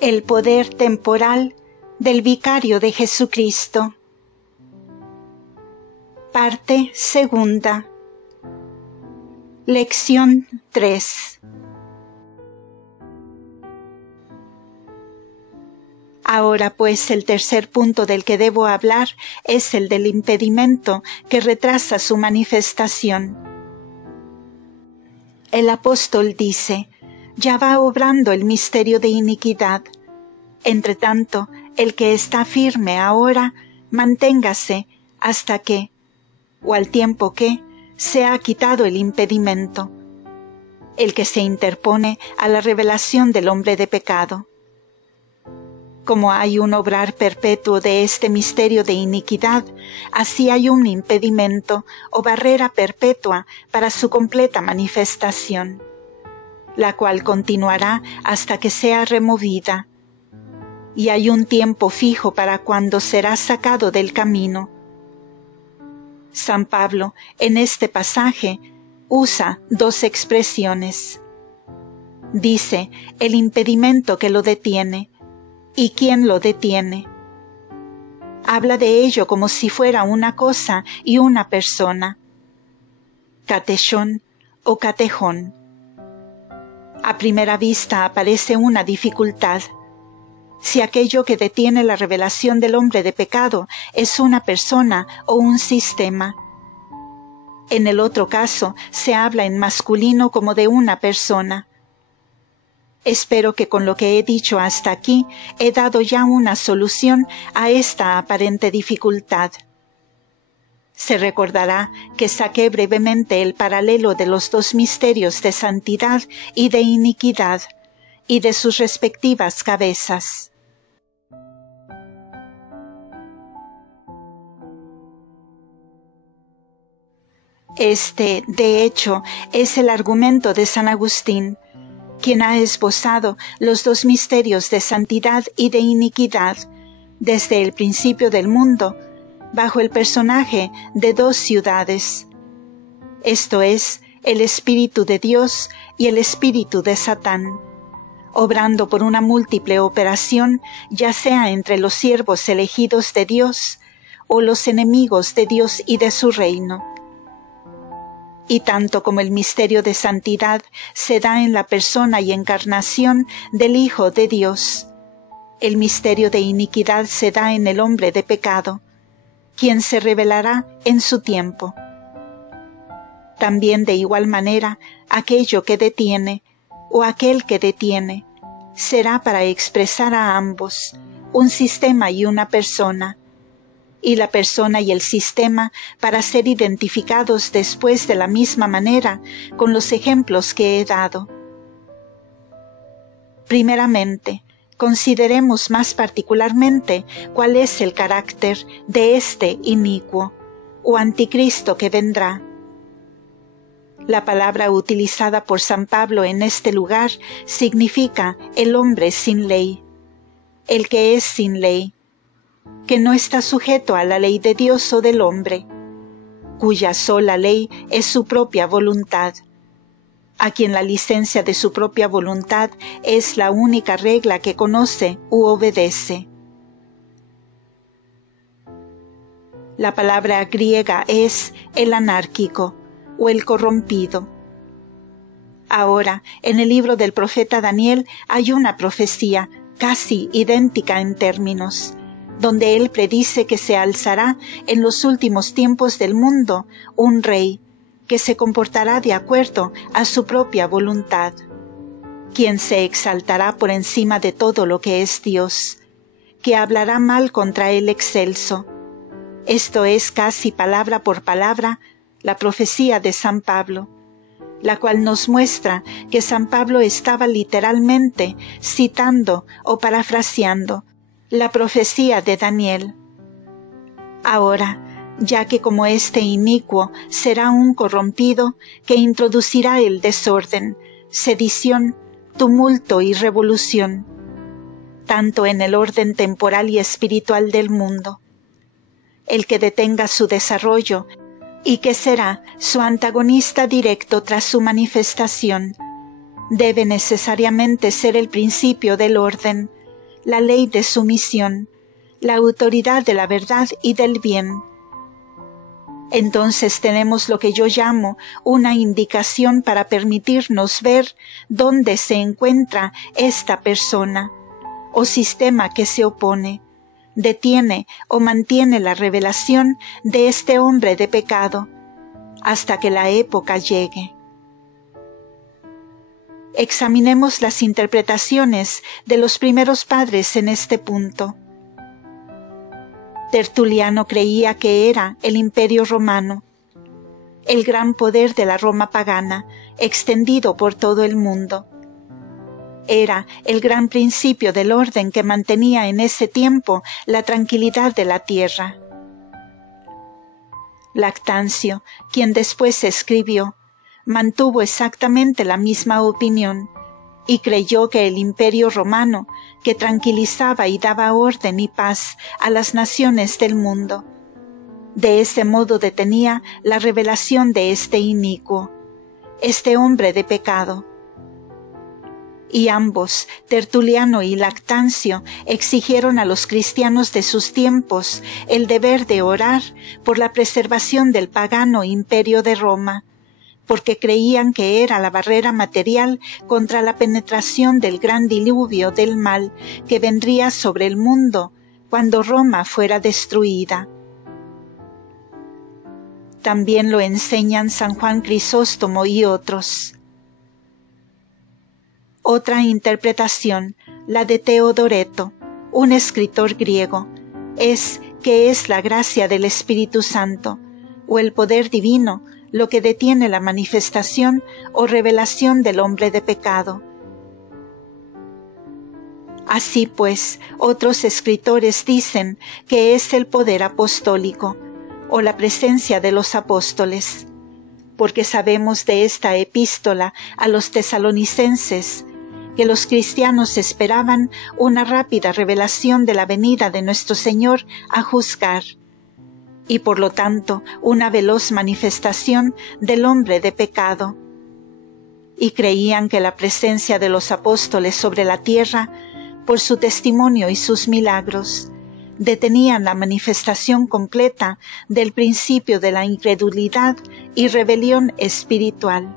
El poder temporal del Vicario de Jesucristo. Parte segunda. Lección 3. Ahora pues el tercer punto del que debo hablar es el del impedimento que retrasa su manifestación. El apóstol dice: ya va obrando el misterio de iniquidad. Entre tanto, el que está firme ahora, manténgase hasta que, o al tiempo que, se ha quitado el impedimento, el que se interpone a la revelación del hombre de pecado. Como hay un obrar perpetuo de este misterio de iniquidad, así hay un impedimento o barrera perpetua para su completa manifestación, la cual continuará hasta que sea removida. Y hay un tiempo fijo para cuando será sacado del camino. San Pablo, en este pasaje, usa dos expresiones. Dice el impedimento que lo detiene y quién lo detiene. Habla de ello como si fuera una cosa y una persona. Catechón o catejón. A primera vista aparece una dificultad. Si aquello que detiene la revelación del hombre de pecado es una persona o un sistema. En el otro caso se habla en masculino como de una persona. Espero que con lo que he dicho hasta aquí he dado ya una solución a esta aparente dificultad. Se recordará que saqué brevemente el paralelo de los dos misterios de santidad y de iniquidad, y de sus respectivas cabezas. Este, de hecho, es el argumento de San Agustín, quien ha esbozado los dos misterios de santidad y de iniquidad desde el principio del mundo, bajo el personaje de dos ciudades, esto es, el Espíritu de Dios y el Espíritu de Satán, obrando por una múltiple operación, ya sea entre los siervos elegidos de Dios o los enemigos de Dios y de su reino. Y tanto como el misterio de santidad se da en la persona y encarnación del Hijo de Dios, el misterio de iniquidad se da en el hombre de pecado, quien se revelará en su tiempo. También de igual manera, aquello que detiene, o aquel que detiene, será para expresar a ambos, un sistema y una persona, y la persona y el sistema para ser identificados después de la misma manera con los ejemplos que he dado. Primeramente, consideremos más particularmente cuál es el carácter de este inicuo, o anticristo que vendrá. La palabra utilizada por San Pablo en este lugar significa el hombre sin ley, el que es sin ley, que no está sujeto a la ley de Dios o del hombre, cuya sola ley es su propia voluntad, a quien la licencia de su propia voluntad es la única regla que conoce u obedece. La palabra griega es el anárquico o el corrompido. Ahora, en el libro del profeta Daniel hay una profecía casi idéntica en términos, donde él predice que se alzará en los últimos tiempos del mundo un rey que se comportará de acuerdo a su propia voluntad, quien se exaltará por encima de todo lo que es Dios, que hablará mal contra el excelso. Esto es casi palabra por palabra la profecía de San Pablo, la cual nos muestra que San Pablo estaba literalmente citando o parafraseando la profecía de Daniel. Ahora, ya que como este inicuo será un corrompido que introducirá el desorden, sedición, tumulto y revolución, tanto en el orden temporal y espiritual del mundo, el que detenga su desarrollo y que será su antagonista directo tras su manifestación, debe necesariamente ser el principio del orden, la ley de sumisión, la autoridad de la verdad y del bien. Entonces tenemos lo que yo llamo una indicación para permitirnos ver dónde se encuentra esta persona o sistema que se opone, detiene o mantiene la revelación de este hombre de pecado hasta que la época llegue. Examinemos las interpretaciones de los primeros padres en este punto. Tertuliano creía que era el Imperio Romano, el gran poder de la Roma pagana, extendido por todo el mundo. Era el gran principio del orden que mantenía en ese tiempo la tranquilidad de la tierra. Lactancio, quien después escribió, mantuvo exactamente la misma opinión y creyó que el Imperio Romano, que tranquilizaba y daba orden y paz a las naciones del mundo, de ese modo detenía la revelación de este inicuo, este hombre de pecado. Y ambos, Tertuliano y Lactancio, exigieron a los cristianos de sus tiempos el deber de orar por la preservación del pagano imperio de Roma, porque creían que era la barrera material contra la penetración del gran diluvio del mal que vendría sobre el mundo cuando Roma fuera destruida. También lo enseñan San Juan Crisóstomo y otros. Otra interpretación, la de Teodoreto, un escritor griego, es que es la gracia del Espíritu Santo, o el poder divino, lo que detiene la manifestación o revelación del hombre de pecado. Así pues, otros escritores dicen que es el poder apostólico, o la presencia de los apóstoles, porque sabemos de esta epístola a los tesalonicenses que los cristianos esperaban una rápida revelación de la venida de nuestro Señor a juzgar, y por lo tanto una veloz manifestación del hombre de pecado. Y creían que la presencia de los apóstoles sobre la tierra, por su testimonio y sus milagros, detenían la manifestación completa del principio de la incredulidad y rebelión espiritual.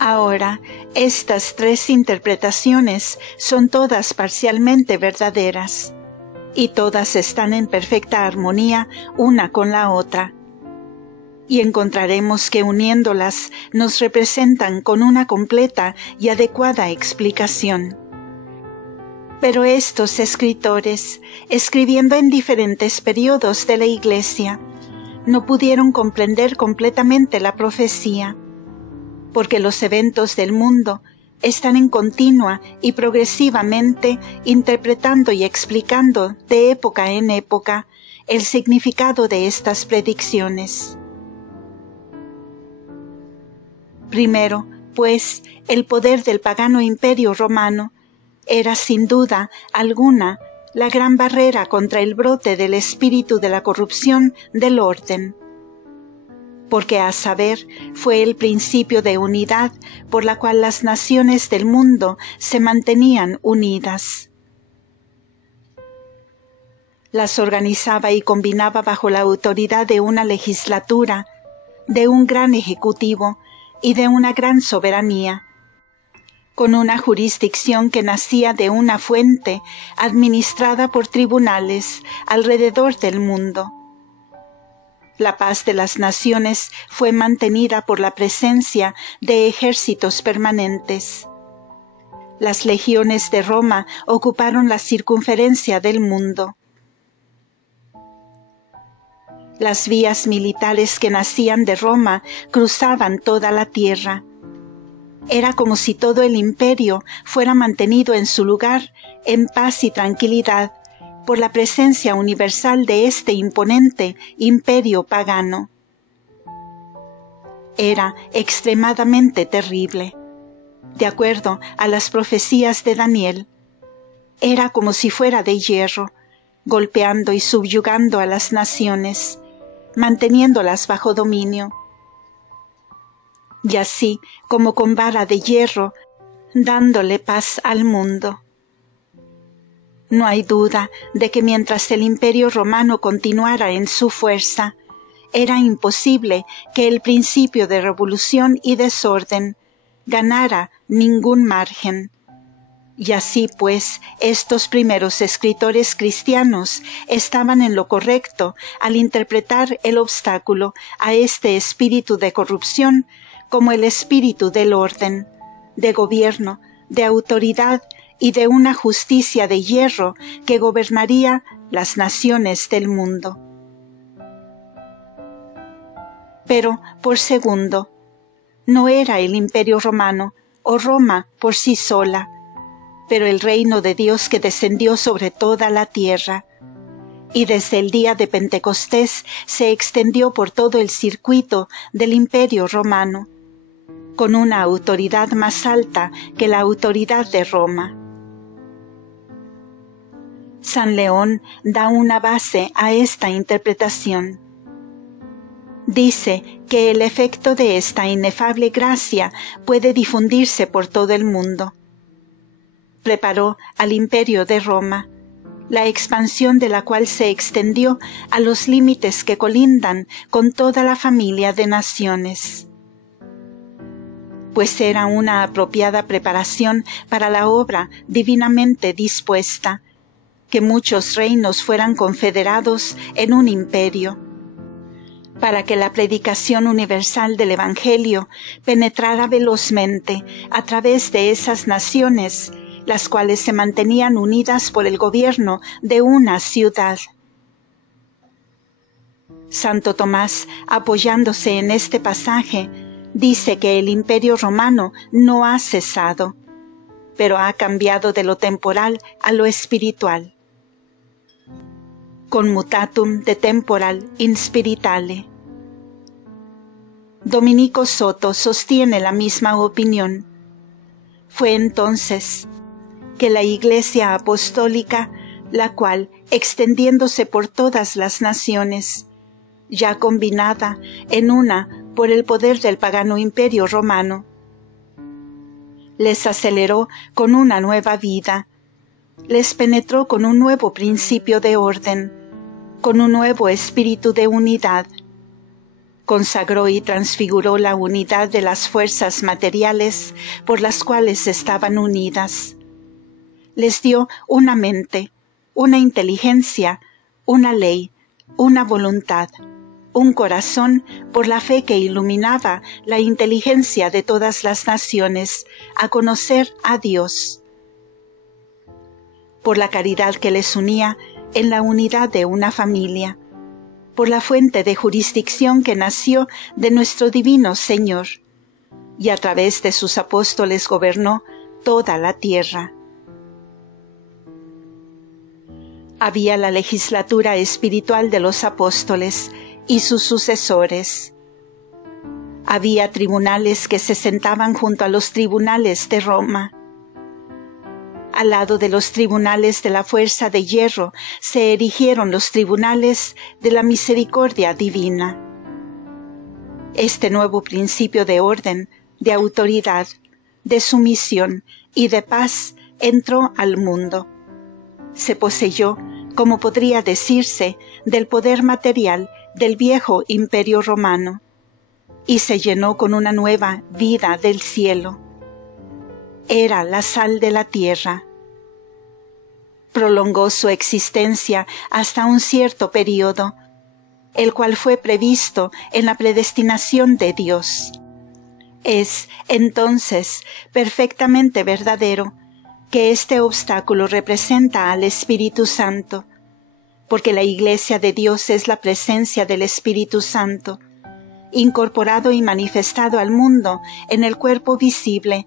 Ahora, estas tres interpretaciones son todas parcialmente verdaderas, y todas están en perfecta armonía una con la otra. Y encontraremos que uniéndolas nos representan con una completa y adecuada explicación. Pero estos escritores, escribiendo en diferentes periodos de la Iglesia, no pudieron comprender completamente la profecía, porque los eventos del mundo están en continua y progresivamente interpretando y explicando de época en época el significado de estas predicciones. Primero, pues, el poder del pagano imperio romano era sin duda alguna la gran barrera contra el brote del espíritu de la corrupción del orden, porque a saber fue el principio de unidad por la cual las naciones del mundo se mantenían unidas. Las organizaba y combinaba bajo la autoridad de una legislatura, de un gran ejecutivo y de una gran soberanía, con una jurisdicción que nacía de una fuente administrada por tribunales alrededor del mundo. La paz de las naciones fue mantenida por la presencia de ejércitos permanentes. Las legiones de Roma ocuparon la circunferencia del mundo. Las vías militares que nacían de Roma cruzaban toda la tierra. Era como si todo el imperio fuera mantenido en su lugar en paz y tranquilidad por la presencia universal de este imponente imperio pagano. Era extremadamente terrible. De acuerdo a las profecías de Daniel, era como si fuera de hierro, golpeando y subyugando a las naciones, manteniéndolas bajo dominio. Y así, como con vara de hierro, dándole paz al mundo. No hay duda de que mientras el Imperio Romano continuara en su fuerza, era imposible que el principio de revolución y desorden ganara ningún margen. Y así pues, estos primeros escritores cristianos estaban en lo correcto al interpretar el obstáculo a este espíritu de corrupción como el espíritu del orden, de gobierno, de autoridad y de una justicia de hierro que gobernaría las naciones del mundo. Pero, por segundo, no era el Imperio Romano o Roma por sí sola, pero el reino de Dios que descendió sobre toda la tierra, y desde el día de Pentecostés se extendió por todo el circuito del Imperio Romano, con una autoridad más alta que la autoridad de Roma. San León da una base a esta interpretación. Dice que el efecto de esta inefable gracia puede difundirse por todo el mundo. Preparó al Imperio de Roma, la expansión de la cual se extendió a los límites que colindan con toda la familia de naciones. Pues era una apropiada preparación para la obra divinamente dispuesta, que muchos reinos fueran confederados en un imperio, para que la predicación universal del Evangelio penetrara velozmente a través de esas naciones, las cuales se mantenían unidas por el gobierno de una ciudad. Santo Tomás, apoyándose en este pasaje, dice que el Imperio Romano no ha cesado, pero ha cambiado de lo temporal a lo espiritual. Conmutatum de temporal in spiritale. Dominico Soto sostiene la misma opinión. Fue entonces que la Iglesia Apostólica, la cual, extendiéndose por todas las naciones, ya combinada en una por el poder del pagano Imperio Romano, les aceleró con una nueva vida, les penetró con un nuevo principio de orden, con un nuevo espíritu de unidad, consagró y transfiguró la unidad de las fuerzas materiales por las cuales estaban unidas. Les dio una mente, una inteligencia, una ley, una voluntad, un corazón por la fe que iluminaba la inteligencia de todas las naciones a conocer a Dios. Por la caridad que les unía en la unidad de una familia, por la fuente de jurisdicción que nació de nuestro divino Señor, y a través de sus apóstoles gobernó toda la tierra. Había la legislatura espiritual de los apóstoles y sus sucesores. Había tribunales que se sentaban junto a los tribunales de Roma. Al lado de los tribunales de la fuerza de hierro se erigieron los tribunales de la misericordia divina. Este nuevo principio de orden, de autoridad, de sumisión y de paz entró al mundo. Se poseyó, como podría decirse, del poder material del viejo Imperio Romano, y se llenó con una nueva vida del cielo. Era la sal de la tierra. Prolongó su existencia hasta un cierto período, el cual fue previsto en la predestinación de Dios. Es, entonces, perfectamente verdadero que este obstáculo representa al Espíritu Santo, porque la Iglesia de Dios es la presencia del Espíritu Santo, incorporado y manifestado al mundo en el cuerpo visible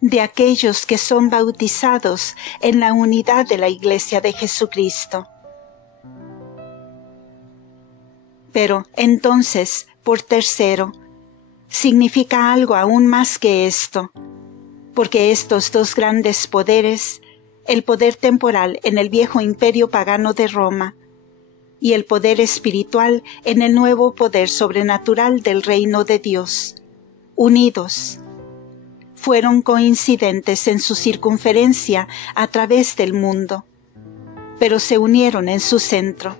de aquellos que son bautizados en la unidad de la Iglesia de Jesucristo. Pero entonces, por tercero, significa algo aún más que esto, porque estos dos grandes poderes, el poder temporal en el viejo imperio pagano de Roma y el poder espiritual en el nuevo poder sobrenatural del reino de Dios, unidos, fueron coincidentes en su circunferencia a través del mundo, pero se unieron en su centro,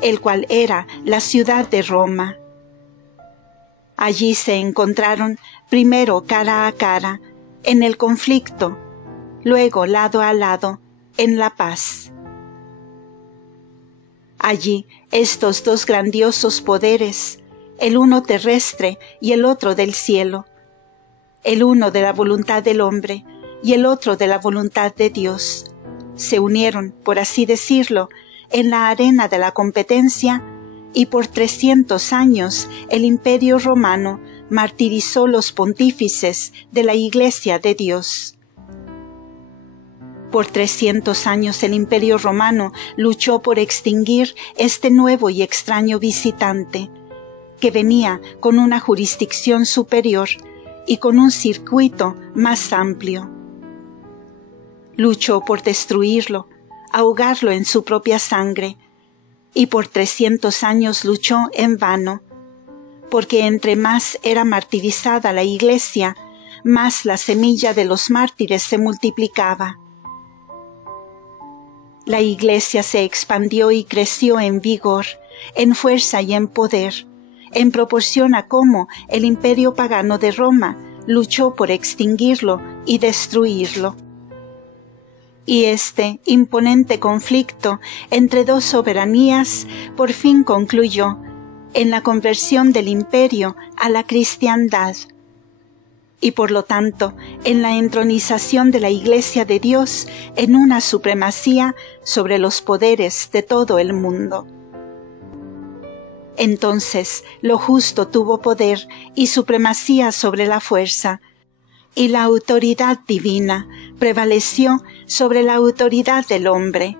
el cual era la ciudad de Roma. Allí se encontraron primero cara a cara, en el conflicto, luego lado a lado, en la paz. Allí estos dos grandiosos poderes, el uno terrestre y el otro del cielo, el uno de la voluntad del hombre y el otro de la voluntad de Dios, se unieron, por así decirlo, en la arena de la competencia, y por 300 años el Imperio Romano martirizó los pontífices de la Iglesia de Dios. Por 300 años el Imperio Romano luchó por extinguir este nuevo y extraño visitante, que venía con una jurisdicción superior y con un circuito más amplio. Luchó por destruirlo, ahogarlo en su propia sangre, y por 300 años luchó en vano, porque entre más era martirizada la Iglesia, más la semilla de los mártires se multiplicaba. La Iglesia se expandió y creció en vigor, en fuerza y en poder, en proporción a cómo el imperio pagano de Roma luchó por extinguirlo y destruirlo. Y este imponente conflicto entre dos soberanías por fin concluyó en la conversión del imperio a la cristiandad, y por lo tanto en la entronización de la Iglesia de Dios en una supremacía sobre los poderes de todo el mundo. Entonces lo justo tuvo poder y supremacía sobre la fuerza, y la autoridad divina prevaleció sobre la autoridad del hombre.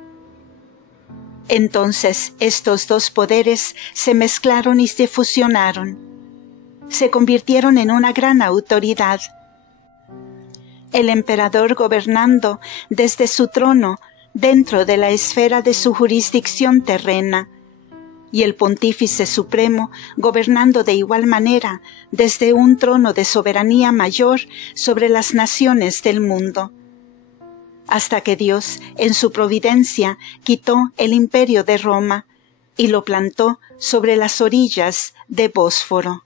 Entonces estos dos poderes se mezclaron y se fusionaron. Se convirtieron en una gran autoridad. El emperador gobernando desde su trono dentro de la esfera de su jurisdicción terrena, y el pontífice supremo gobernando de igual manera desde un trono de soberanía mayor sobre las naciones del mundo, hasta que Dios, en su providencia, quitó el imperio de Roma y lo plantó sobre las orillas de Bósforo.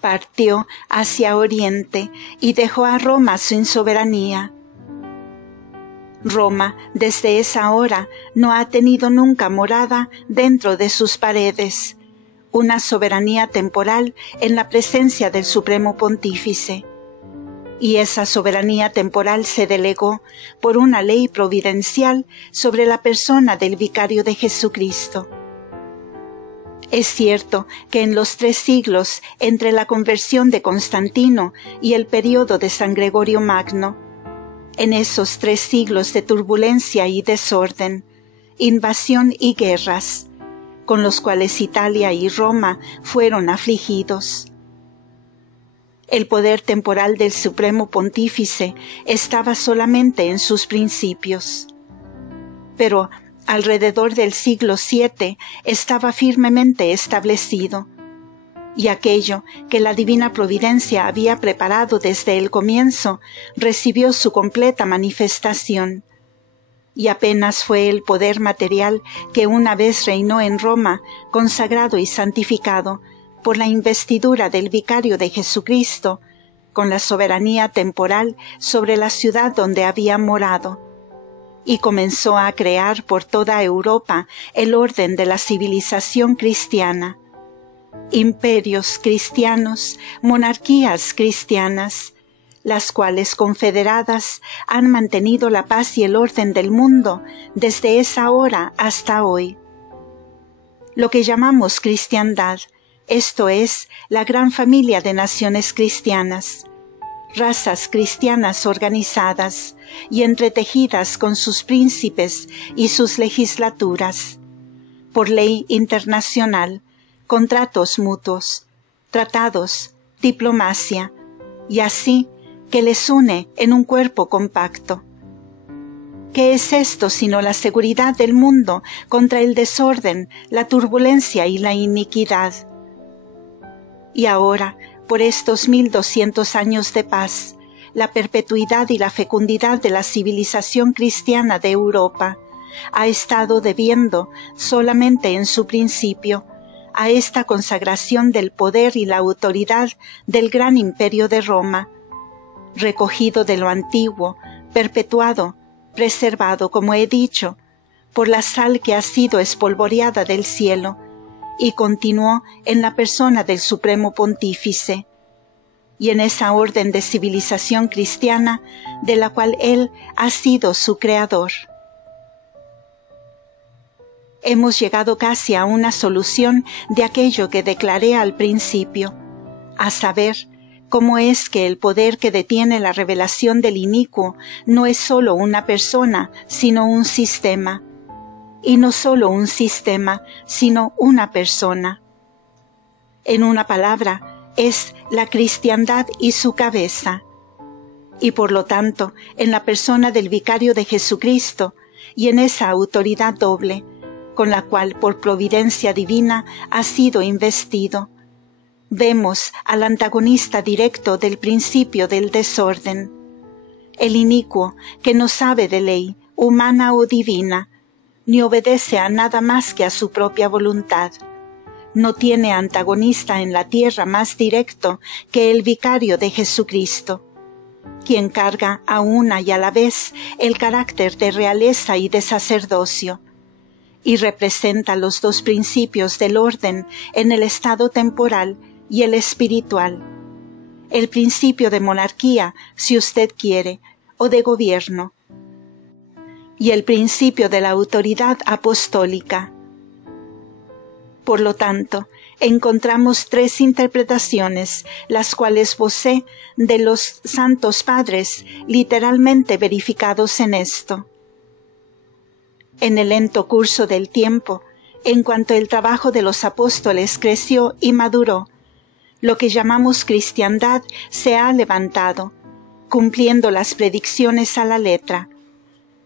Partió hacia Oriente y dejó a Roma sin soberanía. Roma, desde esa hora, no ha tenido nunca morada dentro de sus paredes, una soberanía temporal en la presencia del Supremo Pontífice. Y esa soberanía temporal se delegó por una ley providencial sobre la persona del Vicario de Jesucristo. Es cierto que en los 3 siglos entre la conversión de Constantino y el período de San Gregorio Magno, en esos 3 siglos de turbulencia y desorden, invasión y guerras, con los cuales Italia y Roma fueron afligidos, el poder temporal del Supremo Pontífice estaba solamente en sus principios. Pero alrededor del siglo VII estaba firmemente establecido, y aquello que la divina providencia había preparado desde el comienzo recibió su completa manifestación, y apenas fue el poder material que una vez reinó en Roma, consagrado y santificado por la investidura del Vicario de Jesucristo, con la soberanía temporal sobre la ciudad donde había morado, y comenzó a crear por toda Europa el orden de la civilización cristiana, imperios cristianos, monarquías cristianas, las cuales confederadas han mantenido la paz y el orden del mundo desde esa hora hasta hoy. Lo que llamamos cristiandad, esto es, la gran familia de naciones cristianas, razas cristianas organizadas y entretejidas con sus príncipes y sus legislaturas, por ley internacional, contratos mutuos, tratados, diplomacia, y así que les une en un cuerpo compacto. ¿Qué es esto sino la seguridad del mundo contra el desorden, la turbulencia y la iniquidad? Y ahora, por estos 1200 años de paz, la perpetuidad y la fecundidad de la civilización cristiana de Europa ha estado debiendo solamente en su principio a esta consagración del poder y la autoridad del gran imperio de Roma, recogido de lo antiguo, perpetuado, preservado, como he dicho, por la sal que ha sido espolvoreada del cielo, y continuó en la persona del Supremo Pontífice, y en esa orden de civilización cristiana de la cual él ha sido su creador. Hemos llegado casi a una solución de aquello que declaré al principio, a saber, cómo es que el poder que detiene la revelación del inicuo no es sólo una persona, sino un sistema, y no sólo un sistema, sino una persona. En una palabra, es la cristiandad y su cabeza, y por lo tanto, en la persona del vicario de Jesucristo, y en esa autoridad doble, con la cual por providencia divina ha sido investido, vemos al antagonista directo del principio del desorden, el inicuo que no sabe de ley, humana o divina, ni obedece a nada más que a su propia voluntad. No tiene antagonista en la tierra más directo que el vicario de Jesucristo, quien carga a una y a la vez el carácter de realeza y de sacerdocio, y representa los dos principios del orden en el estado temporal y el espiritual, el principio de monarquía, si usted quiere, o de gobierno, y el principio de la autoridad apostólica. Por lo tanto, encontramos tres interpretaciones, las cuales vocé de los santos padres, literalmente verificados en esto. En el lento curso del tiempo, en cuanto el trabajo de los apóstoles creció y maduró, lo que llamamos cristiandad se ha levantado, cumpliendo las predicciones a la letra,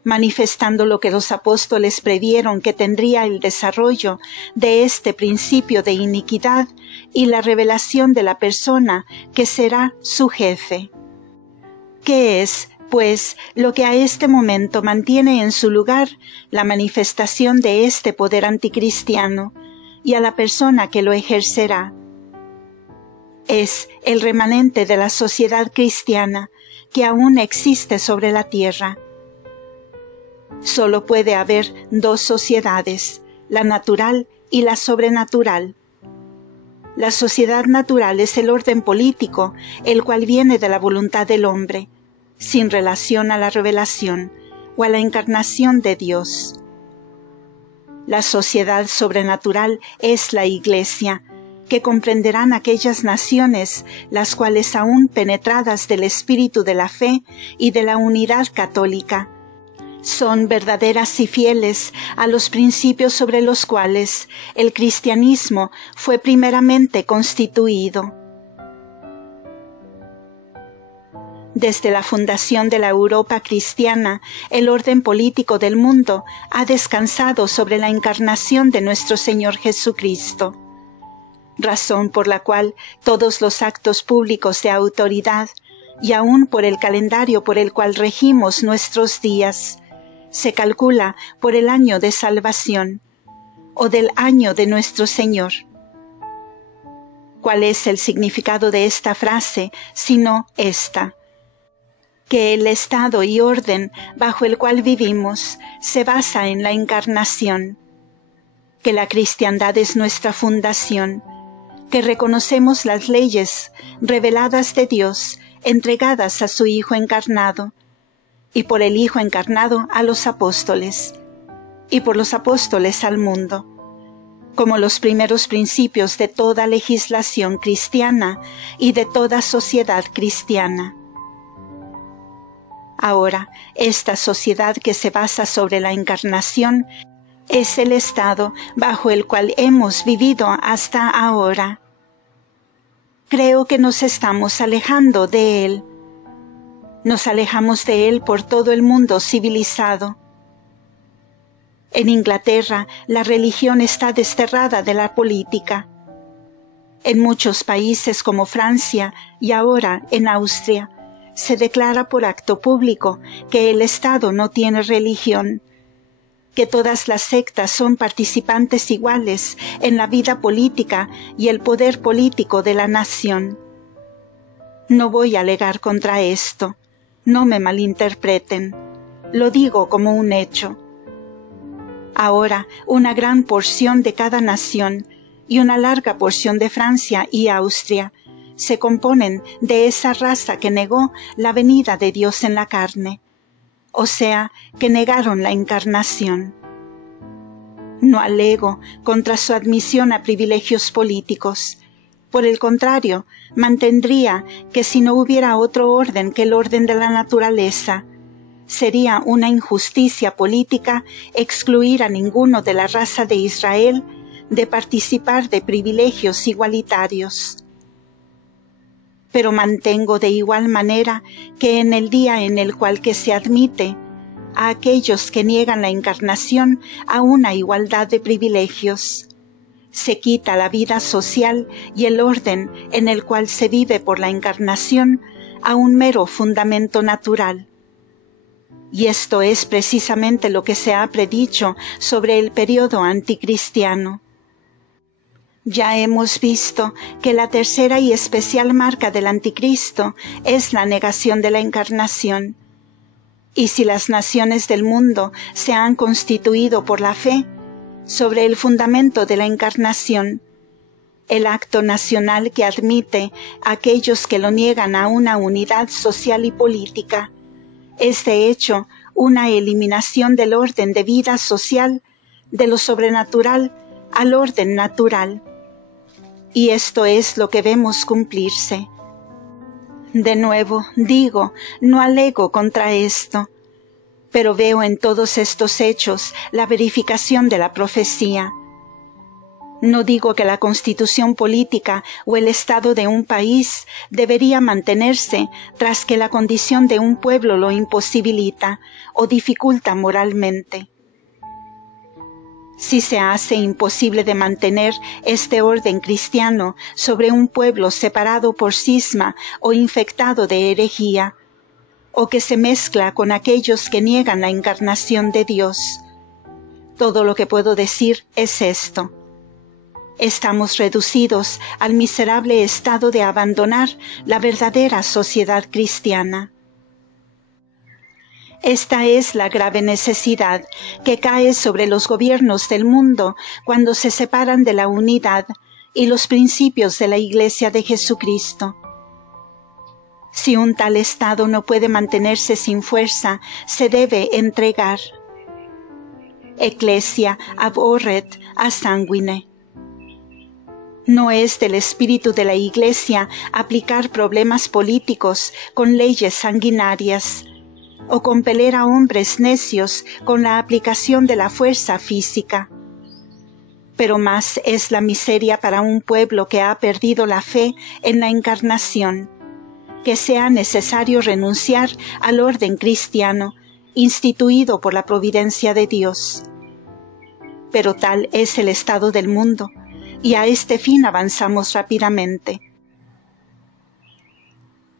manifestando lo que los apóstoles previeron que tendría el desarrollo de este principio de iniquidad y la revelación de la persona que será su jefe. ¿Qué es, pues, lo que a este momento mantiene en su lugar la manifestación de este poder anticristiano y a la persona que lo ejercerá? Es el remanente de la sociedad cristiana que aún existe sobre la tierra. Solo puede haber dos sociedades, la natural y la sobrenatural. La sociedad natural es el orden político, el cual viene de la voluntad del hombre, sin relación a la revelación o a la encarnación de Dios. La sociedad sobrenatural es la Iglesia, que comprenderán aquellas naciones, las cuales aún penetradas del espíritu de la fe y de la unidad católica, son verdaderas y fieles a los principios sobre los cuales el cristianismo fue primeramente constituido. Desde la fundación de la Europa cristiana, el orden político del mundo ha descansado sobre la encarnación de nuestro Señor Jesucristo, razón por la cual todos los actos públicos de autoridad, y aun por el calendario por el cual regimos nuestros días, se calcula por el año de salvación, o del año de nuestro Señor. ¿Cuál es el significado de esta frase, sino esta? Que el estado y orden bajo el cual vivimos se basa en la encarnación, que la cristiandad es nuestra fundación, que reconocemos las leyes reveladas de Dios, entregadas a su Hijo encarnado, y por el Hijo encarnado a los apóstoles, y por los apóstoles al mundo, como los primeros principios de toda legislación cristiana y de toda sociedad cristiana. Ahora, esta sociedad que se basa sobre la encarnación es el estado bajo el cual hemos vivido hasta ahora. Creo que nos estamos alejando de él. Nos alejamos de él por todo el mundo civilizado. En Inglaterra, la religión está desterrada de la política. En muchos países como Francia y ahora en Austria, se declara por acto público que el Estado no tiene religión, que todas las sectas son participantes iguales en la vida política y el poder político de la nación. No voy a alegar contra esto, no me malinterpreten, lo digo como un hecho. Ahora, una gran porción de cada nación y una larga porción de Francia y Austria se componen de esa raza que negó la venida de Dios en la carne, o sea, que negaron la encarnación. No alego contra su admisión a privilegios políticos. Por el contrario, mantendría que si no hubiera otro orden que el orden de la naturaleza, sería una injusticia política excluir a ninguno de la raza de Israel de participar de privilegios igualitarios. Pero mantengo de igual manera que en el día en el cual que se admite a aquellos que niegan la encarnación a una igualdad de privilegios, se quita la vida social y el orden en el cual se vive por la encarnación a un mero fundamento natural. Y esto es precisamente lo que se ha predicho sobre el periodo anticristiano. Ya hemos visto que la tercera y especial marca del anticristo es la negación de la encarnación. Y si las naciones del mundo se han constituido por la fe sobre el fundamento de la encarnación, el acto nacional que admite a aquellos que lo niegan a una unidad social y política, es de hecho una eliminación del orden de vida social, de lo sobrenatural al orden natural. Y esto es lo que vemos cumplirse. De nuevo, digo, no alego contra esto, pero veo en todos estos hechos la verificación de la profecía. No digo que la constitución política o el estado de un país debería mantenerse tras que la condición de un pueblo lo imposibilita o dificulta moralmente. Si se hace imposible de mantener este orden cristiano sobre un pueblo separado por cisma o infectado de herejía, o que se mezcla con aquellos que niegan la encarnación de Dios, todo lo que puedo decir es esto: estamos reducidos al miserable estado de abandonar la verdadera sociedad cristiana. Esta es la grave necesidad que cae sobre los gobiernos del mundo cuando se separan de la unidad y los principios de la Iglesia de Jesucristo. Si un tal estado no puede mantenerse sin fuerza, se debe entregar. Ecclesia aborret a sanguine. No es del espíritu de la Iglesia aplicar problemas políticos con leyes sanguinarias, o compeler a hombres necios con la aplicación de la fuerza física. Pero más es la miseria para un pueblo que ha perdido la fe en la encarnación, que sea necesario renunciar al orden cristiano instituido por la providencia de Dios. Pero tal es el estado del mundo, y a este fin avanzamos rápidamente.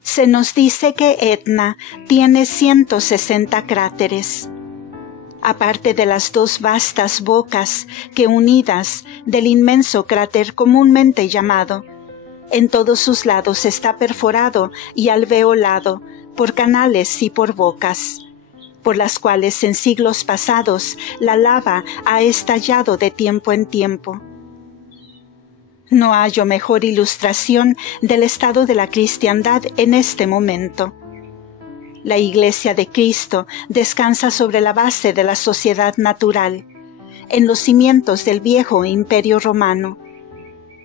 Se nos dice que Etna tiene 160 cráteres. Aparte de las dos vastas bocas que unidas del inmenso cráter comúnmente llamado, en todos sus lados está perforado y alveolado por canales y por bocas, por las cuales en siglos pasados la lava ha estallado de tiempo en tiempo. No hallo mejor ilustración del estado de la cristiandad en este momento. La Iglesia de Cristo descansa sobre la base de la sociedad natural, en los cimientos del viejo imperio romano,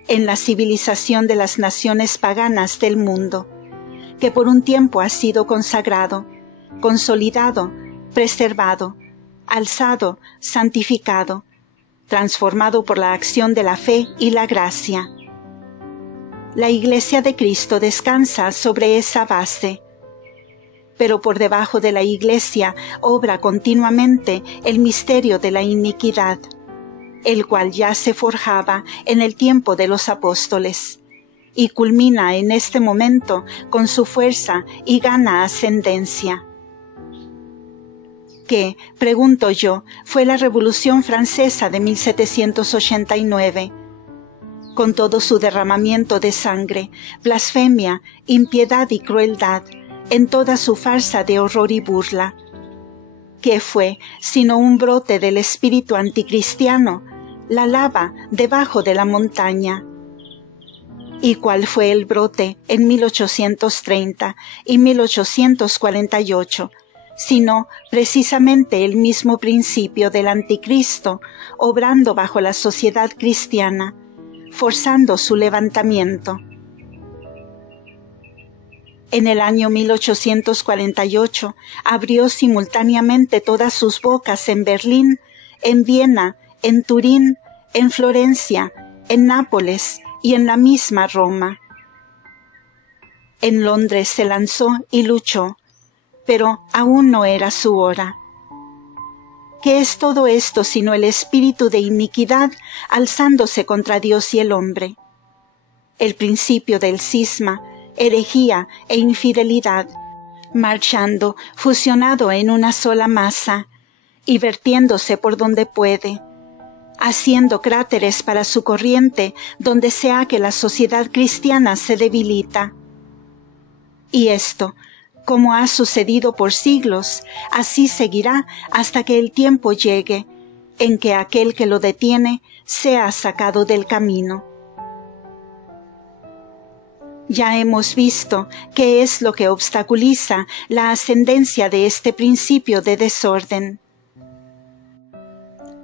en la civilización de las naciones paganas del mundo, que por un tiempo ha sido consagrado, consolidado, preservado, alzado, santificado, transformado por la acción de la fe y la gracia. La Iglesia de Cristo descansa sobre esa base, pero por debajo de la Iglesia obra continuamente el misterio de la iniquidad, el cual ya se forjaba en el tiempo de los apóstoles, y culmina en este momento con su fuerza y gana ascendencia. ¿Qué, pregunto yo, fue la Revolución Francesa de 1789? Con todo su derramamiento de sangre, blasfemia, impiedad y crueldad, en toda su farsa de horror y burla. ¿Qué fue sino un brote del espíritu anticristiano, la lava debajo de la montaña? ¿Y cuál fue el brote en 1830 y 1848? Sino precisamente el mismo principio del anticristo, obrando bajo la sociedad cristiana, forzando su levantamiento. En el año 1848 abrió simultáneamente todas sus bocas en Berlín, en Viena, en Turín, en Florencia, en Nápoles y en la misma Roma. En Londres se lanzó y luchó, pero aún no era su hora. ¿Qué es todo esto sino el espíritu de iniquidad alzándose contra Dios y el hombre? El principio del cisma, herejía e infidelidad, marchando fusionado en una sola masa y vertiéndose por donde puede, haciendo cráteres para su corriente donde sea que la sociedad cristiana se debilita. Y esto, como ha sucedido por siglos, así seguirá hasta que el tiempo llegue en que aquel que lo detiene sea sacado del camino. Ya hemos visto qué es lo que obstaculiza la ascendencia de este principio de desorden.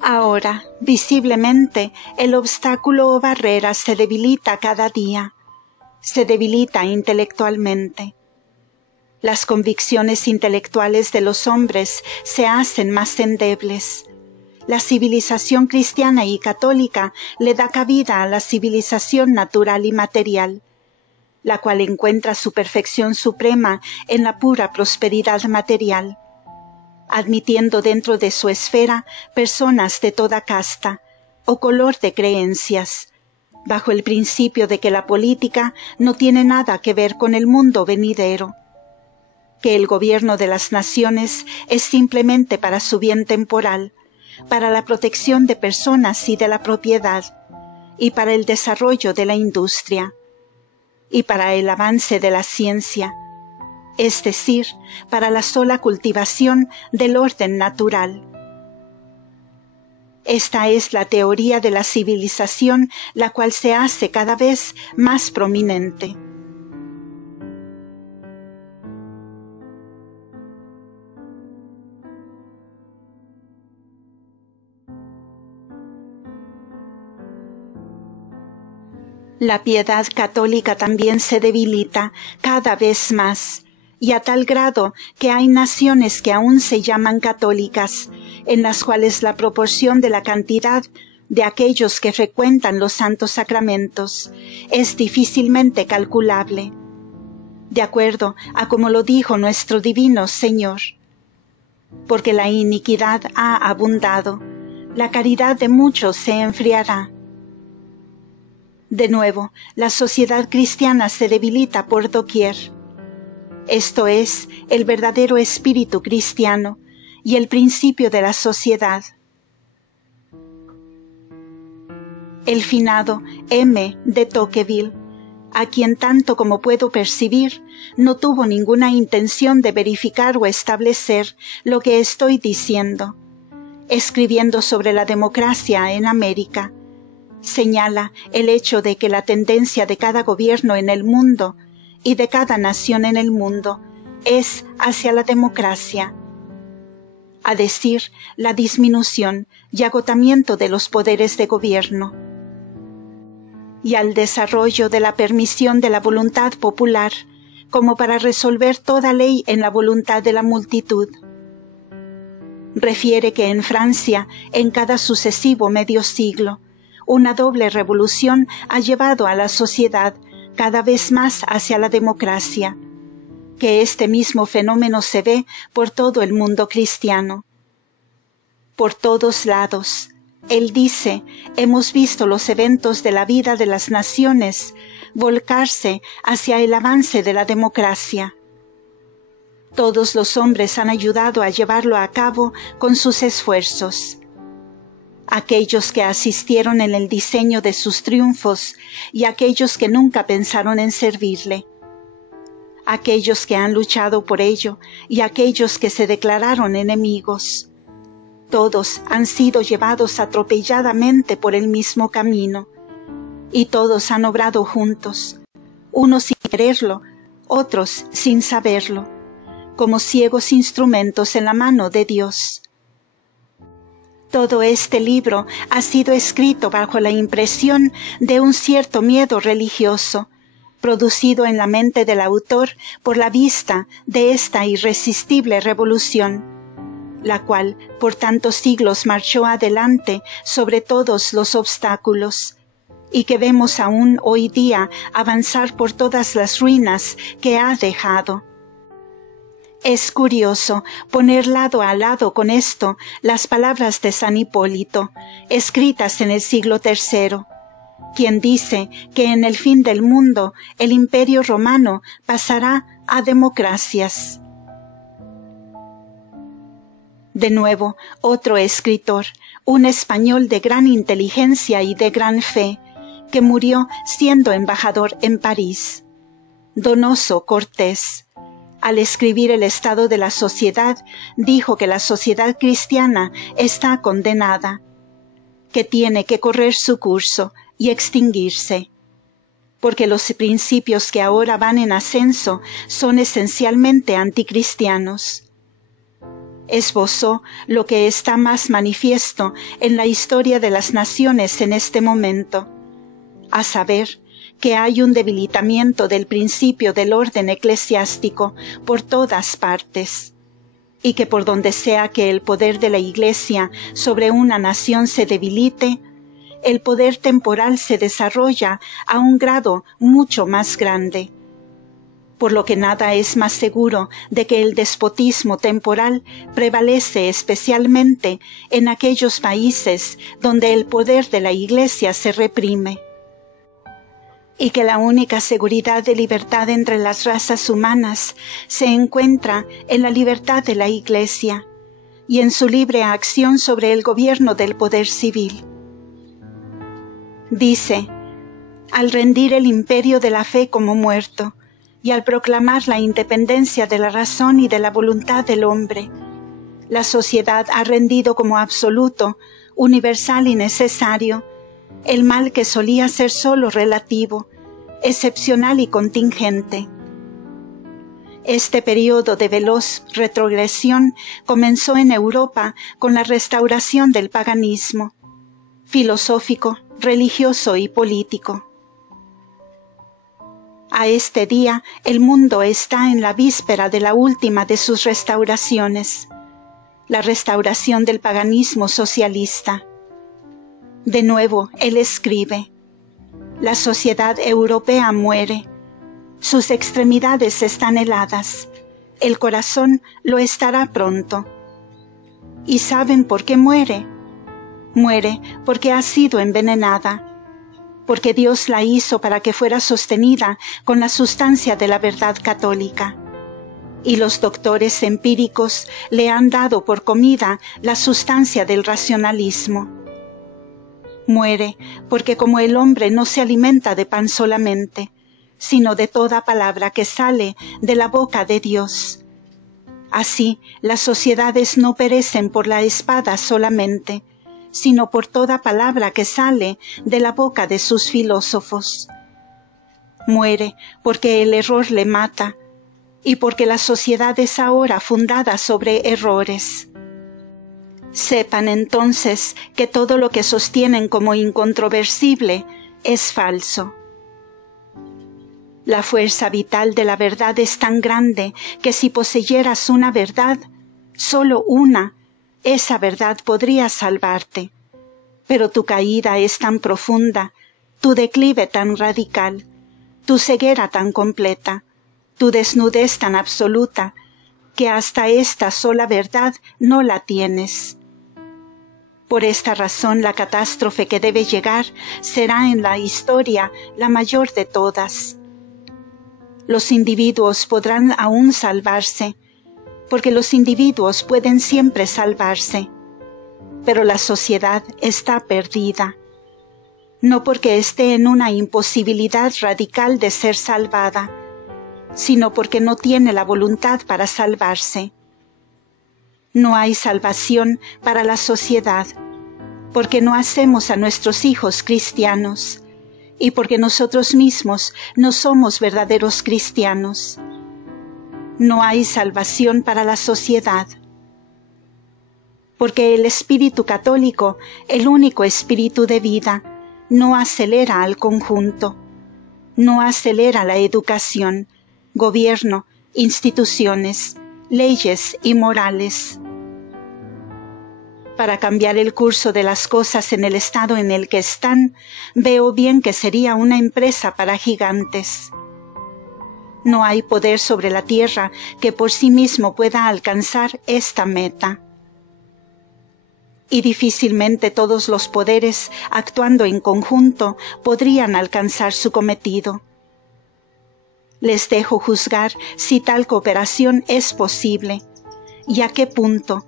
Ahora, visiblemente, el obstáculo o barrera se debilita cada día, se debilita intelectualmente. Las convicciones intelectuales de los hombres se hacen más endebles. La civilización cristiana y católica le da cabida a la civilización natural y material, la cual encuentra su perfección suprema en la pura prosperidad material, admitiendo dentro de su esfera personas de toda casta o color de creencias, bajo el principio de que la política no tiene nada que ver con el mundo venidero, que el gobierno de las naciones es simplemente para su bien temporal, para la protección de personas y de la propiedad, y para el desarrollo de la industria, y para el avance de la ciencia, es decir, para la sola cultivación del orden natural. Esta es la teoría de la civilización, la cual se hace cada vez más prominente. La piedad católica también se debilita cada vez más, y a tal grado que hay naciones que aún se llaman católicas, en las cuales la proporción de la cantidad de aquellos que frecuentan los santos sacramentos es difícilmente calculable, de acuerdo a como lo dijo nuestro divino Señor. Porque la iniquidad ha abundado, la caridad de muchos se enfriará. De nuevo, la sociedad cristiana se debilita por doquier. Esto es el verdadero espíritu cristiano y el principio de la sociedad. El finado M. de Tocqueville, a quien tanto como puedo percibir, no tuvo ninguna intención de verificar o establecer lo que estoy diciendo, escribiendo sobre la democracia en América, señala el hecho de que la tendencia de cada gobierno en el mundo y de cada nación en el mundo es hacia la democracia, a decir, la disminución y agotamiento de los poderes de gobierno, y al desarrollo de la permisión de la voluntad popular, como para resolver toda ley en la voluntad de la multitud. Refiere que en Francia, en cada sucesivo medio siglo, una doble revolución ha llevado a la sociedad cada vez más hacia la democracia, que este mismo fenómeno se ve por todo el mundo cristiano. Por todos lados, él dice, hemos visto los eventos de la vida de las naciones volcarse hacia el avance de la democracia. Todos los hombres han ayudado a llevarlo a cabo con sus esfuerzos. Aquellos que asistieron en el diseño de sus triunfos y aquellos que nunca pensaron en servirle. Aquellos que han luchado por ello y aquellos que se declararon enemigos. Todos han sido llevados atropelladamente por el mismo camino, y todos han obrado juntos, unos sin quererlo, otros sin saberlo, como ciegos instrumentos en la mano de Dios. Todo este libro ha sido escrito bajo la impresión de un cierto miedo religioso, producido en la mente del autor por la vista de esta irresistible revolución, la cual por tantos siglos marchó adelante sobre todos los obstáculos, y que vemos aún hoy día avanzar por todas las ruinas que ha dejado. Es curioso poner lado a lado con esto las palabras de San Hipólito, escritas en el siglo III, quien dice que en el fin del mundo el Imperio Romano pasará a democracias. De nuevo, otro escritor, un español de gran inteligencia y de gran fe, que murió siendo embajador en París, Donoso Cortés. Al escribir el estado de la sociedad, dijo que la sociedad cristiana está condenada, que tiene que correr su curso y extinguirse, porque los principios que ahora van en ascenso son esencialmente anticristianos. Esbozó lo que está más manifiesto en la historia de las naciones en este momento, a saber, que hay un debilitamiento del principio del orden eclesiástico por todas partes, y que por donde sea que el poder de la Iglesia sobre una nación se debilite, el poder temporal se desarrolla a un grado mucho más grande, por lo que nada es más seguro de que el despotismo temporal prevalece especialmente en aquellos países donde el poder de la Iglesia se reprime, y que la única seguridad de libertad entre las razas humanas se encuentra en la libertad de la Iglesia y en su libre acción sobre el gobierno del poder civil. Dice, al rendir el imperio de la fe como muerto y al proclamar la independencia de la razón y de la voluntad del hombre, la sociedad ha rendido como absoluto, universal y necesario, el mal que solía ser solo relativo, excepcional y contingente. Este período de veloz retrogresión comenzó en Europa con la restauración del paganismo, filosófico, religioso y político. A este día el mundo está en la víspera de la última de sus restauraciones, la restauración del paganismo socialista. De nuevo, él escribe, la sociedad europea muere, sus extremidades están heladas, el corazón lo estará pronto. ¿Y saben por qué muere? Muere porque ha sido envenenada, porque Dios la hizo para que fuera sostenida con la sustancia de la verdad católica, y los doctores empíricos le han dado por comida la sustancia del racionalismo. Muere porque como el hombre no se alimenta de pan solamente, sino de toda palabra que sale de la boca de Dios. Así, las sociedades no perecen por la espada solamente, sino por toda palabra que sale de la boca de sus filósofos. Muere porque el error le mata, y porque la sociedad es ahora fundada sobre errores. Sepan entonces que todo lo que sostienen como incontroversible es falso. La fuerza vital de la verdad es tan grande que si poseyeras una verdad, solo una, esa verdad podría salvarte. Pero tu caída es tan profunda, tu declive tan radical, tu ceguera tan completa, tu desnudez tan absoluta, que hasta esta sola verdad no la tienes. Por esta razón, la catástrofe que debe llegar será en la historia la mayor de todas. Los individuos podrán aún salvarse, porque los individuos pueden siempre salvarse, pero la sociedad está perdida, no porque esté en una imposibilidad radical de ser salvada, sino porque no tiene la voluntad para salvarse. No hay salvación para la sociedad, porque no hacemos a nuestros hijos cristianos, y porque nosotros mismos no somos verdaderos cristianos. No hay salvación para la sociedad, porque el espíritu católico, el único espíritu de vida, no acelera al conjunto, no acelera la educación, gobierno, instituciones, leyes y morales. Para cambiar el curso de las cosas en el estado en el que están, veo bien que sería una empresa para gigantes. No hay poder sobre la tierra que por sí mismo pueda alcanzar esta meta. Y difícilmente todos los poderes, actuando en conjunto, podrían alcanzar su cometido. Les dejo juzgar si tal cooperación es posible, y a qué punto,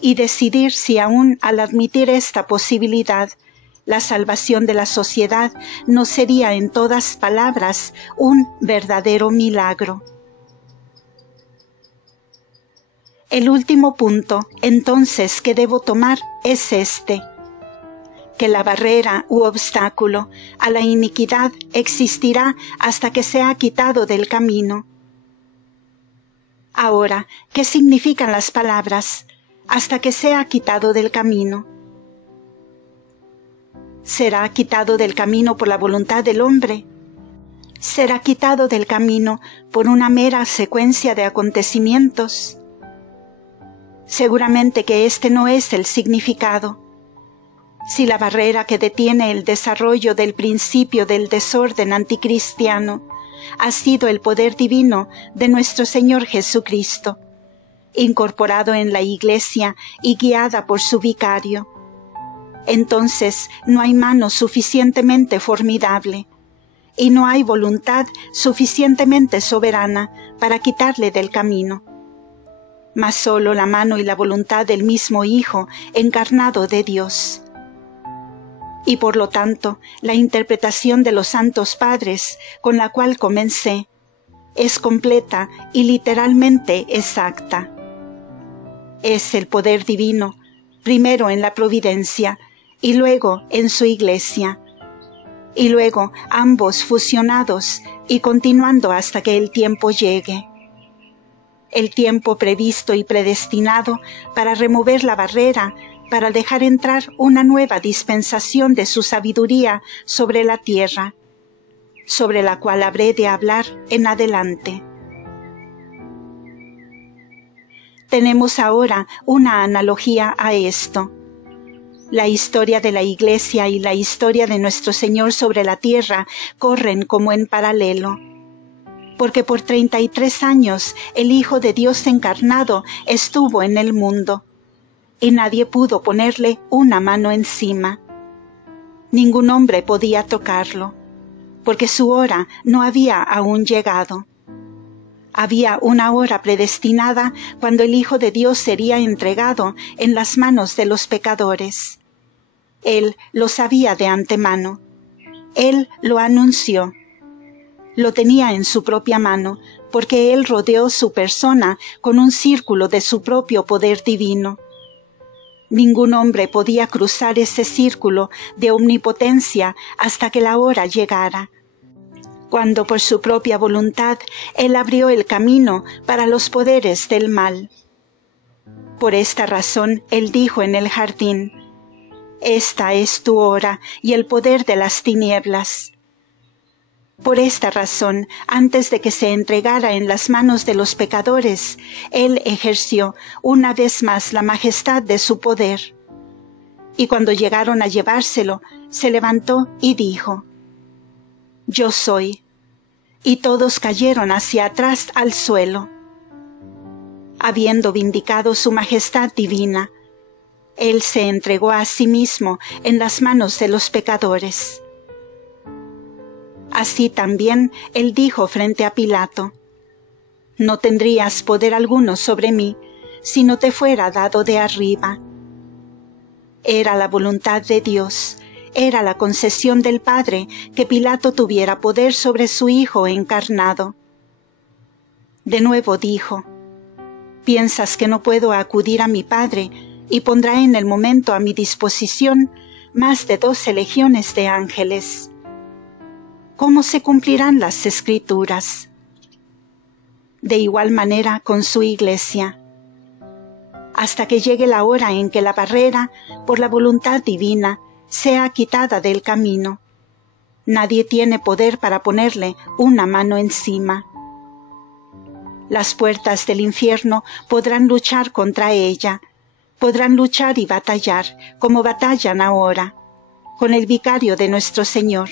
y decidir si aún al admitir esta posibilidad, la salvación de la sociedad no sería en todas palabras un verdadero milagro. El último punto, entonces, que debo tomar es este: que la barrera u obstáculo a la iniquidad existirá hasta que sea quitado del camino. Ahora, ¿qué significan las palabras hasta que sea quitado del camino? ¿Será quitado del camino por la voluntad del hombre? ¿Será quitado del camino por una mera secuencia de acontecimientos? Seguramente que este no es el significado. Si la barrera que detiene el desarrollo del principio del desorden anticristiano ha sido el poder divino de nuestro Señor Jesucristo, incorporado en la Iglesia y guiada por su vicario, entonces no hay mano suficientemente formidable y no hay voluntad suficientemente soberana para quitarle del camino, mas solo la mano y la voluntad del mismo Hijo encarnado de Dios. Y por lo tanto, la interpretación de los santos padres con la cual comencé es completa y literalmente exacta. Es el poder divino, primero en la providencia y luego en su Iglesia, y luego ambos fusionados y continuando hasta que el tiempo llegue. El tiempo previsto y predestinado para remover la barrera, para dejar entrar una nueva dispensación de su sabiduría sobre la tierra, sobre la cual habré de hablar en adelante. Tenemos ahora una analogía a esto. La historia de la Iglesia y la historia de nuestro Señor sobre la tierra corren como en paralelo, porque por 33 años el Hijo de Dios encarnado estuvo en el mundo, y nadie pudo ponerle una mano encima. Ningún hombre podía tocarlo, porque su hora no había aún llegado. Había una hora predestinada cuando el Hijo de Dios sería entregado en las manos de los pecadores. Él lo sabía de antemano. Él lo anunció. Lo tenía en su propia mano, porque Él rodeó su persona con un círculo de su propio poder divino. Ningún hombre podía cruzar ese círculo de omnipotencia hasta que la hora llegara, cuando por su propia voluntad Él abrió el camino para los poderes del mal. Por esta razón Él dijo en el jardín: «Esta es tu hora y el poder de las tinieblas». Por esta razón, antes de que se entregara en las manos de los pecadores, Él ejerció una vez más la majestad de su poder. Y cuando llegaron a llevárselo, se levantó y dijo: «Yo soy». Y todos cayeron hacia atrás al suelo. Habiendo vindicado su majestad divina, Él se entregó a sí mismo en las manos de los pecadores. Así también Él dijo frente a Pilato: «No tendrías poder alguno sobre mí, si no te fuera dado de arriba». Era la voluntad de Dios, era la concesión del Padre que Pilato tuviera poder sobre su Hijo encarnado. De nuevo dijo: «¿Piensas que no puedo acudir a mi Padre y pondrá en el momento a mi disposición más de 12 legiones de ángeles? ¿Cómo se cumplirán las Escrituras?». De igual manera con su Iglesia. Hasta que llegue la hora en que la barrera, por la voluntad divina, sea quitada del camino, nadie tiene poder para ponerle una mano encima. Las puertas del infierno podrán luchar contra ella, podrán luchar y batallar, como batallan ahora, con el vicario de nuestro Señor.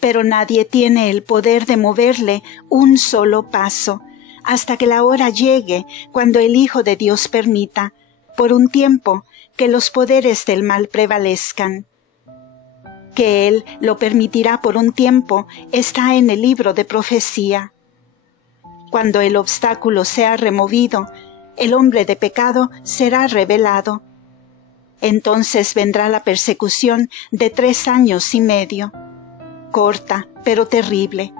Pero nadie tiene el poder de moverle un solo paso, hasta que la hora llegue cuando el Hijo de Dios permita, por un tiempo, que los poderes del mal prevalezcan. Que Él lo permitirá por un tiempo está en el libro de profecía. Cuando el obstáculo sea removido, el hombre de pecado será revelado. Entonces vendrá la persecución de 3 años y medio, corta pero terrible,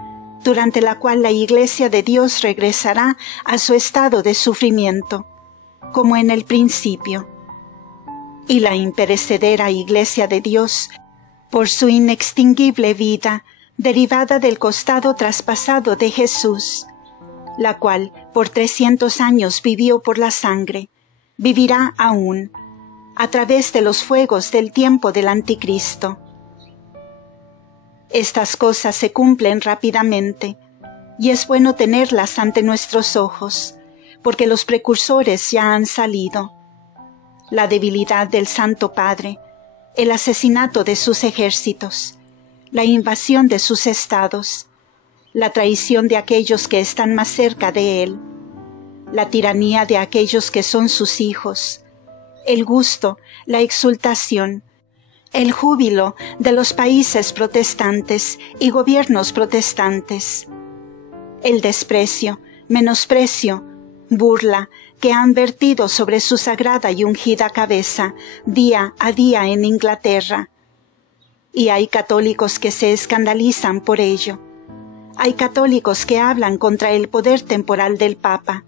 durante la cual la Iglesia de Dios regresará a su estado de sufrimiento, como en el principio. Y la imperecedera Iglesia de Dios, por su inextinguible vida, derivada del costado traspasado de Jesús, la cual por 300 años vivió por la sangre, vivirá aún, a través de los fuegos del tiempo del Anticristo. Estas cosas se cumplen rápidamente, y es bueno tenerlas ante nuestros ojos, porque los precursores ya han salido. La debilidad del Santo Padre, el asesinato de sus ejércitos, la invasión de sus estados, la traición de aquellos que están más cerca de Él, la tiranía de aquellos que son sus hijos, el gusto, la exultación, el júbilo de los países protestantes y gobiernos protestantes, el desprecio, menosprecio, burla que han vertido sobre su sagrada y ungida cabeza día a día en Inglaterra. Y hay católicos que se escandalizan por ello. Hay católicos que hablan contra el poder temporal del Papa,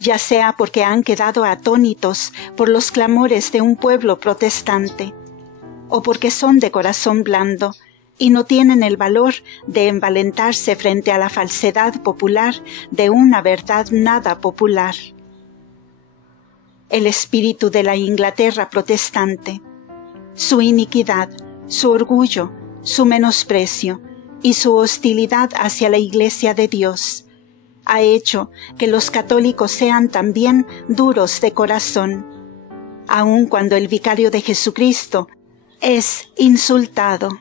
ya sea porque han quedado atónitos por los clamores de un pueblo protestante, o porque son de corazón blando y no tienen el valor de envalentarse frente a la falsedad popular de una verdad nada popular. El espíritu de la Inglaterra protestante, su iniquidad, su orgullo, su menosprecio y su hostilidad hacia la Iglesia de Dios, ha hecho que los católicos sean también duros de corazón, aun cuando el vicario de Jesucristo es insultado.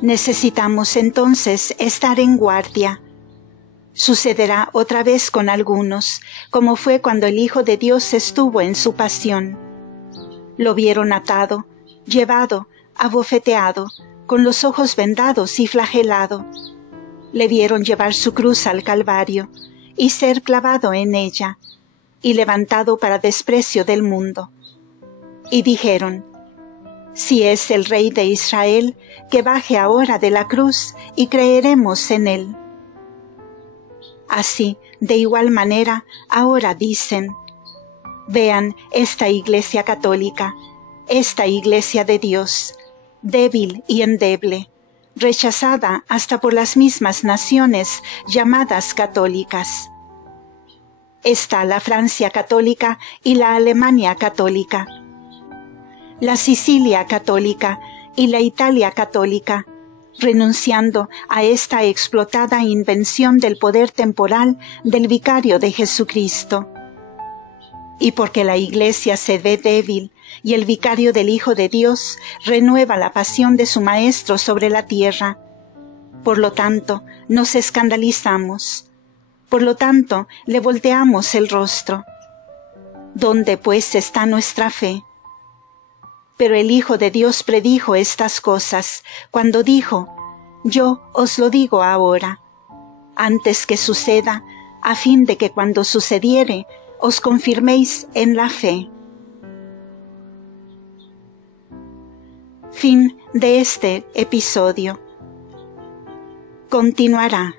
Necesitamos entonces estar en guardia. Sucederá otra vez con algunos, como fue cuando el Hijo de Dios estuvo en su pasión. Lo vieron atado, llevado, abofeteado, con los ojos vendados y flagelado. Le vieron llevar su cruz al Calvario y ser clavado en ella, y levantado para desprecio del mundo. Y dijeron: «Si es el Rey de Israel, que baje ahora de la cruz y creeremos en él». Así, de igual manera, ahora dicen: «Vean esta Iglesia católica, esta Iglesia de Dios, débil y endeble, rechazada hasta por las mismas naciones llamadas católicas. Está la Francia católica y la Alemania católica, la Sicilia católica y la Italia católica, renunciando a esta explotada invención del poder temporal del vicario de Jesucristo. Y porque la Iglesia se ve débil y el vicario del Hijo de Dios renueva la pasión de su Maestro sobre la tierra, Por lo tanto, nos escandalizamos. Por lo tanto, le volteamos el rostro. ¿Dónde, pues, está nuestra fe? Pero el Hijo de Dios predijo estas cosas cuando dijo: Yo os lo digo ahora, antes que suceda, a fin de que cuando sucediere os confirméis en la fe. Fin de este episodio. Continuará.